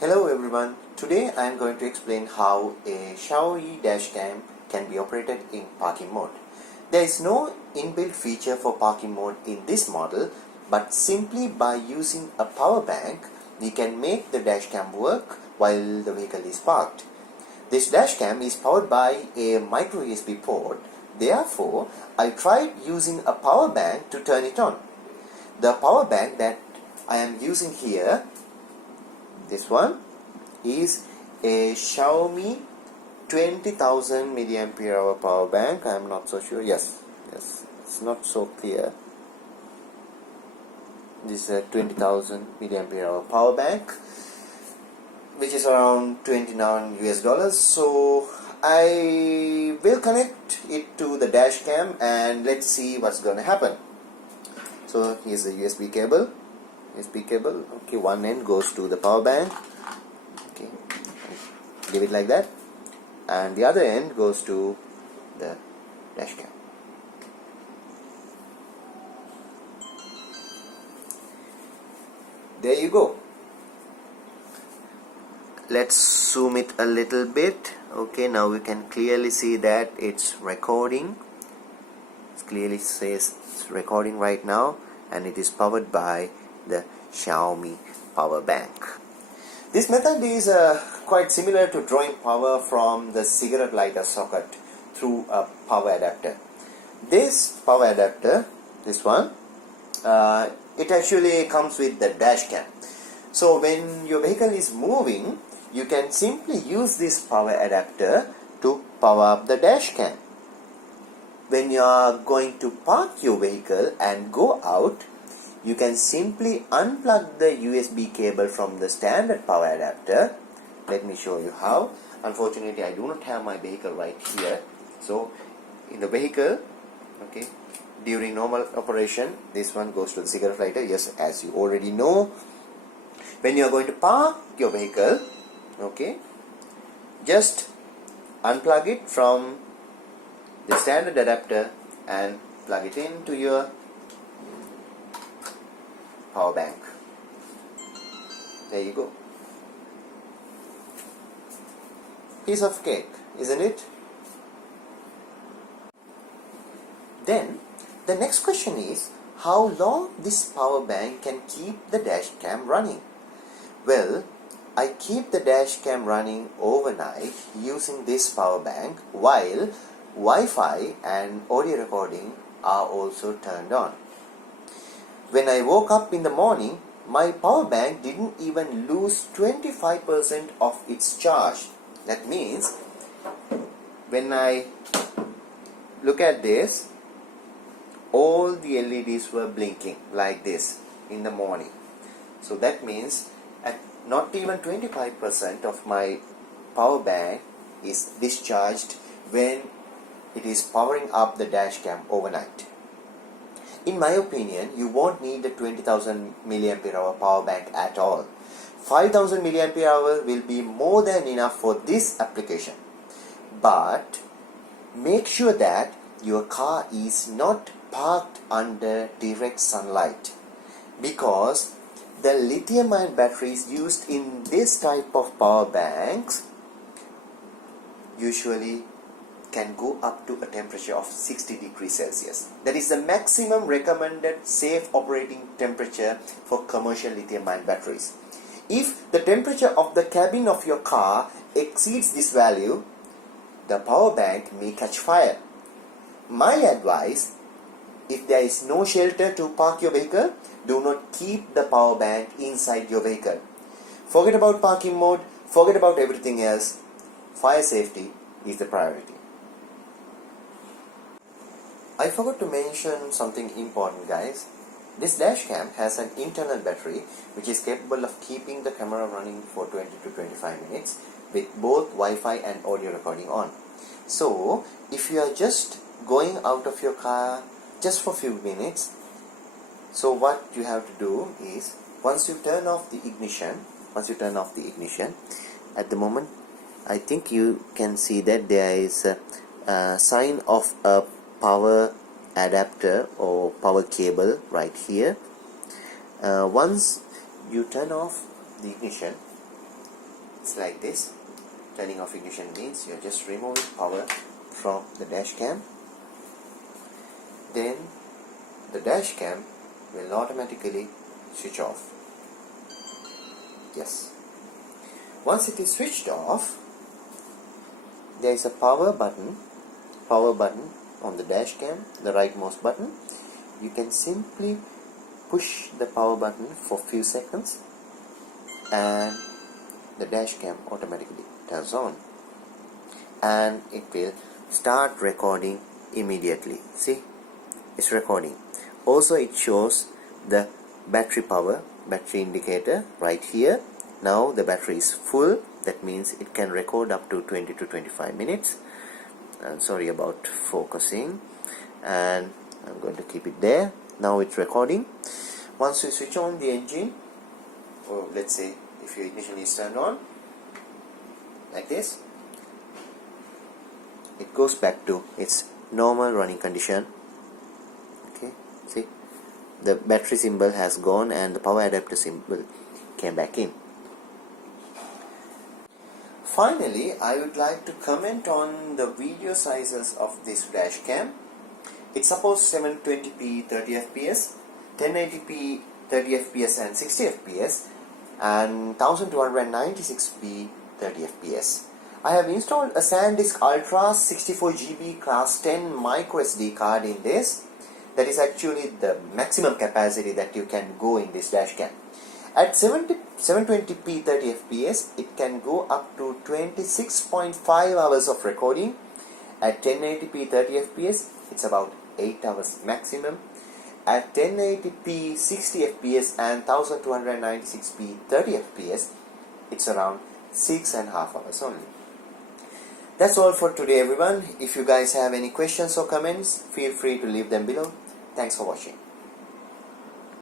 Hello everyone, today I am going to explain how a Xiaoyi Dashcam can be operated in parking mode. There is no inbuilt feature for parking mode in this model, but simply by using a power bank, we can make the dashcam work while the vehicle is parked. This dashcam is powered by a micro USB port, therefore I tried using a power bank to turn it on. The power bank that I am using here, this one, is a Xiaomi 20,000 milliampere hour power bank. I am not so sure. Yes, it's not so clear. This is a 20,000 milliampere hour power bank, which is around $29 US. So I will connect it to the dash cam and let's see what's going to happen. So here's the USB cable. Okay, one end goes to the power bank. Okay, give it like that, and the other end goes to the dash cam. There you go. Let's zoom it a little bit. Okay, now we can clearly see that it's recording. It clearly says it's recording right now, and it is powered by the Xiaomi power bank. This method is quite similar to drawing power from the cigarette lighter socket through a power adapter. This power adapter, this one, it actually comes with the dash cam. So when your vehicle is moving, you can simply use this power adapter to power up the dash cam. When you are going to park your vehicle and go out, you can simply unplug the USB cable from the standard power adapter. Let me show you how. Unfortunately, I do not have my vehicle right here. So, in the vehicle, okay, during normal operation, this one goes to the cigarette lighter. Yes, as you already know, when you are going to park your vehicle, okay, just unplug it from the standard adapter and plug it into your power bank. There you go. Piece of cake, isn't it? Then the next question is how long this power bank can keep the dash cam running. Well, I keep the dash cam running overnight using this power bank while Wi-Fi and audio recording are also turned on. When I woke up in the morning, my power bank didn't even lose 25% of its charge. That means when I look at this, all the LEDs were blinking like this in the morning. So that means at not even 25% of my power bank is discharged when it is powering up the dash cam overnight. In my opinion, you won't need a 20,000 milliampere hour power bank at all. 5,000 milliampere hour will be more than enough for this application. But make sure that your car is not parked under direct sunlight, because the lithium-ion batteries used in this type of power banks usually can go up to a temperature of 60 degrees Celsius. That is the maximum recommended safe operating temperature for commercial lithium-ion batteries. If the temperature of the cabin of your car exceeds this value, the power bank may catch fire. My advice, if there is no shelter to park your vehicle, do not keep the power bank inside your vehicle. Forget about parking mode, forget about everything else. Fire safety is the priority. I forgot to mention something important, guys. This dashcam has an internal battery which is capable of keeping the camera running for 20 to 25 minutes with both Wi-Fi and audio recording on. So, if you are just going out of your car just for a few minutes, so what you have to do is, once you turn off the ignition, at the moment, I think you can see that there is a sign of a power adapter or power cable right here. Once you turn off the ignition, It's like this. Turning off ignition means you're just removing power from the dash cam. Then the dash cam will automatically switch off. Yes. Once it is switched off, there is a power button on the dash cam, the rightmost button. You can simply push the power button for few seconds and the dash cam automatically turns on and it will start recording immediately. See, it's recording. Also it shows the battery indicator right here. Now the battery is full. That means it can record up to 20 to 25 minutes. I'm sorry about focusing, and I'm going to keep it there. Now it's recording. Once you switch on the engine, or let's say if your ignition is turned on like this, it goes back to its normal running condition. Okay, see, the battery symbol has gone and the power adapter symbol came back in. Finally, I would like to comment on the video sizes of this dash cam. It supports 720p 30 fps, 1080p 30 fps and 60 fps, and 1296p 30 fps. I have installed a SanDisk Ultra 64GB class 10 micro SD card in this. That is actually the maximum capacity that you can go in this dash cam. At 720p 30 fps, it can go up to 26.5 hours of recording. At 1080p 30 fps, it's about 8 hours maximum. At 1080p 60 fps and 1296p 30 fps, it's around 6.5 hours only. That's all for today, everyone. If you guys have any questions or comments, feel free to leave them below. Thanks for watching.